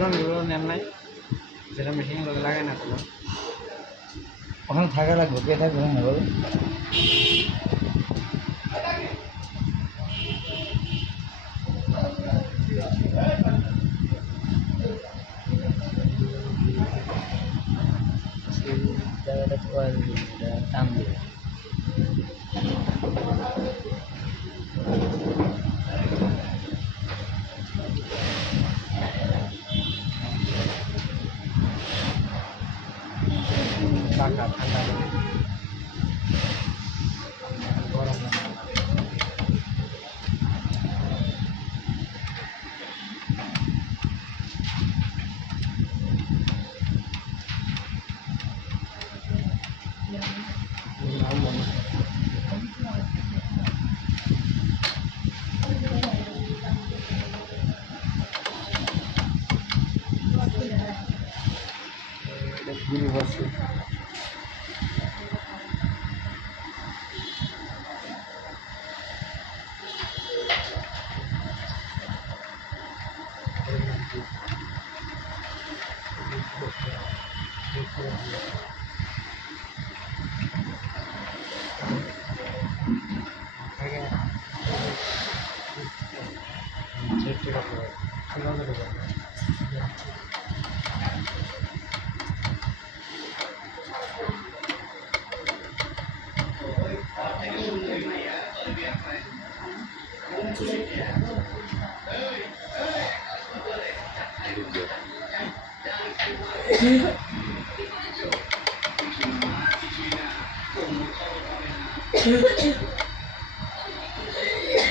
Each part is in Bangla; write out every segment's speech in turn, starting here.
পুরানগুলো নেন নাই যেটা মেশিন লোকে লাগায় না কোনো ওখানে থাকা লাগবে কে থাকবে না বলো জায়গাটা করে দিবি এটা টান দিবে পাকা ঠান্ডা করে গরম না Yeah.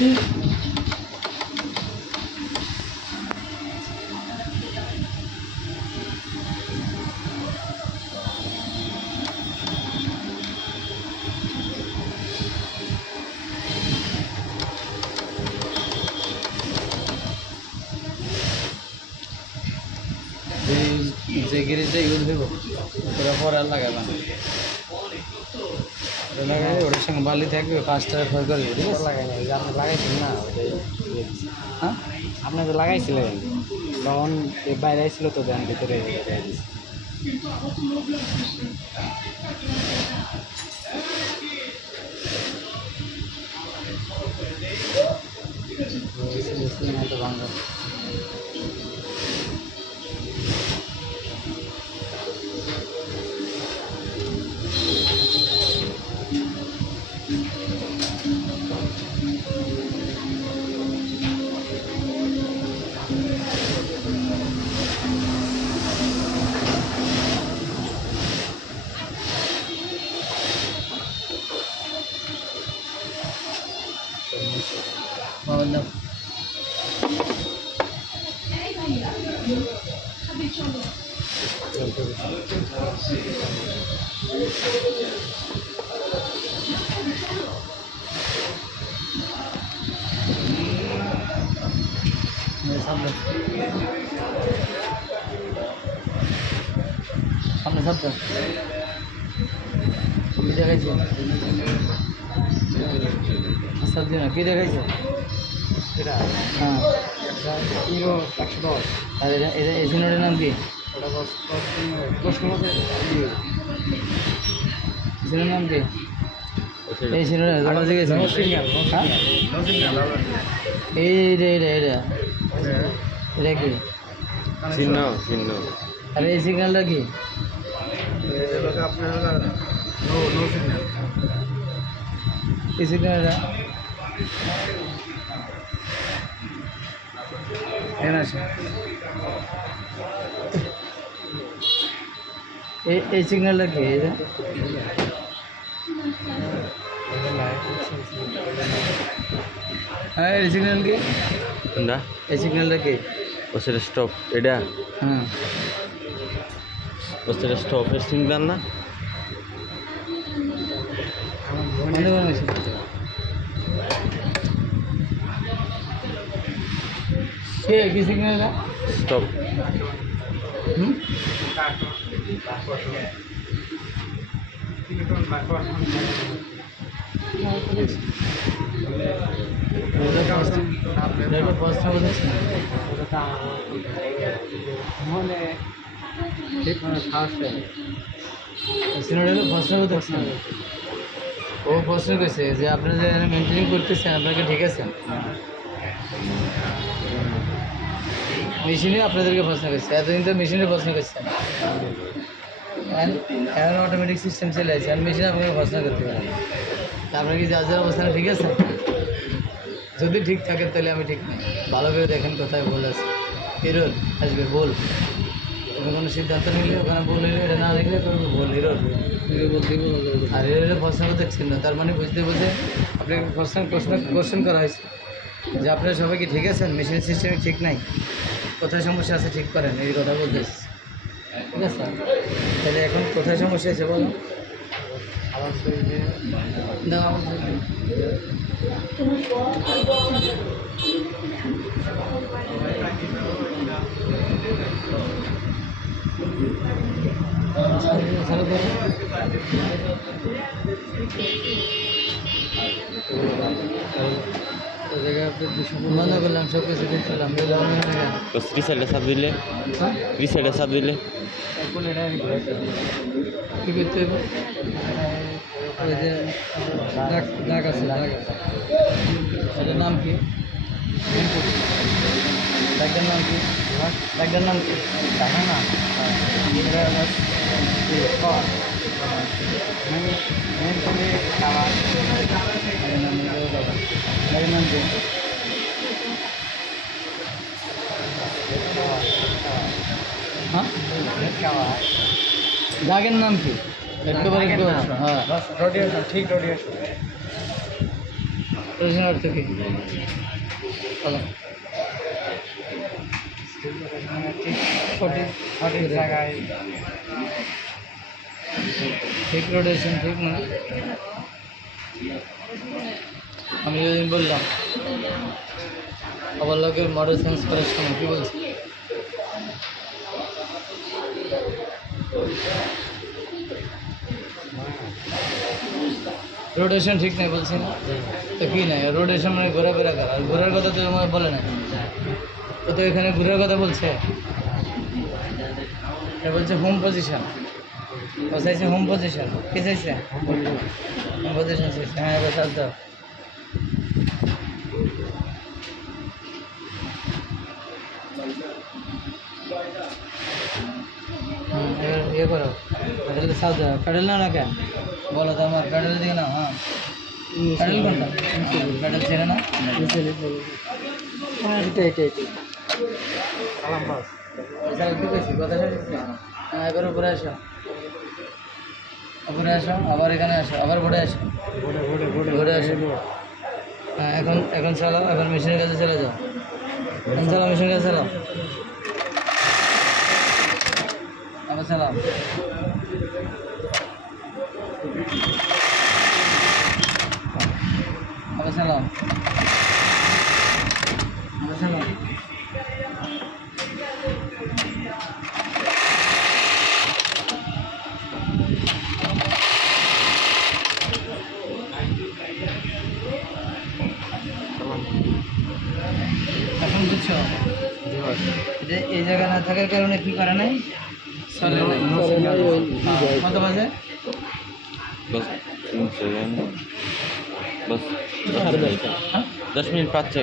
ইউনিভার্সিটি যে গিরিজটা ইউজ হইব ওটা পরে আর লাগালাম ওটা লাগাই ওটার সঙ্গে বালি থাকবে পাঁচটা ফয় করে দিবি, ঠিক লাগাই নাই আপনি লাগাইছেন না হ্যাঁ আপনি তো লাগাইছিলেন তখন বাইরে আসছিল তো দেন ভিতরে লাগাই সামনে সামনে। সামনে দেখাইছো? আস্তা দিও না কি দেখাইছো? এটা হ্যাঁ হিরো একশো দশ আর এটা এটা এই সিনেমাটার নাম কি? সিনের নাম কি? এই সিনের আমার দিকে হ্যাঁ? এই রে এটা এটা এটা কি? চিহ্ন চিহ্ন। আরে এই সিগন্যালটা কি? এই সিগন্যালটা এখানে আসে এই এই সিগন্যালটা কি এই যে? হ্যাঁ এই সিগন্যাল কি কোনটা এই সিগন্যালটা কি ও সেটা স্টপ এটা হ্যাঁ ও সেটা স্টপের সিগনাল না বন্ধ করে নিয়েছি। কে কি সিগন্যালটা স্টপ হুম? ও প্রশ্ন করেছে যে আপনারা যে মেনটেন করতেছেন আপনাকে ঠিক আছে মেশিনে আপনাদেরকে প্রশ্ন করছে এতদিন তো মেশিনে প্রশ্ন করছেন এখন এখন অটোমেটিক সিস্টেম চলে আসছে আর মেশিনে আপনাকে প্রশ্ন করতে পারেন আপনার কি যা যা অবস্থানে ঠিক আছে? যদি ঠিক থাকে তাহলে আমি ঠিক নেই। ভালো করে দেখেন কোথায় ভুল আছে। হিরোর আসবে ভুল। ওখানে কোনো সিদ্ধান্ত নিলে ওখানে ভুল নিলে এটা না লিখলে করবে বল হিরোর আর হিরোর প্রশ্ন দেখছেন না তার মানে বুঝতে বুঝে আপনাকে প্রশ্ন প্রশ্ন কোশ্চেন করা হয়েছে। যে আপনারা সবাই কি ঠিক আছেন? মেশিন সিস্টেমে ঠিক নাই? কোথায় সমস্যা আছে ঠিক করেন, এই কথা বলতে ঠিক আছে? তাহলে এখন কোথায় সমস্যা আছে বলো? আমার শরীরে। চালু করো। এই জায়গায় আপনি দুশো বন্ধ করলাম সব কিছু ঠিক করলাম দিলাম তো রিসাইডে চাপ দিলে রিসাইডে চাপ দিলে কী করতে হবে ওই যে দাগ দাগ আছে দাগ আছে এটার নাম কি দাগটার নাম কি দাগটার নাম কি দেখা না দাগের নাম কি? হ্যাঁ দাগের নাম। কি একটু বলে একটু ঠিক রোডিয়েশন প্রশ্ন অর্থ কি? বলো সঠিক সঠিক জায়গায়। ঠিক রোটেশন, ঠিক না? আমি যেদিন বললাম আবার লোকের মডেল চেঞ্জ করার সময়, কী বলছি? রোটেশন ঠিক নাই বলছি না? তো কি নাই? রোটেশন মানে ঘোরাফেরা করা। আর ঘোরার কথা তো আমার বলে না ও তো এখানে ঘোরার কথা বলছে। বলছে হোম পজিশন ও চাইছে হোম পজিশন কি চাইছে? হোম পজিশন চাইছে। হ্যাঁ এবার চাল দাও। ইয়ে করো। প্যাডেল সাউথ দাও। প্যাডেল নাও না কেন? বলো তো আমার। প্যাডেল দিকে নাও হ্যাঁ। প্যাডেল কোনটা? প্যাডেল ছেড়ে না হ্যাঁ এটা এটা এটা। আচ্ছা একটু কথা হ্যাঁ এবার উপরে আসো। উপরে আসো আবার এখানে আসো আবার ঘুরে আসো। ঘুরে আসো। হ্যাঁ এখন এখন চালাও এখন মেশিনের কাছে চলে যাও। এখন চালাও মেশিনের কাছে চালাও। আবার চালাও। আবার চালাও। এই জায়গা না থাকার কারণে কি করে নাই? চলে নাই? কত বাজে? দশ মিনিট হ্যাঁ? পাচ্ছে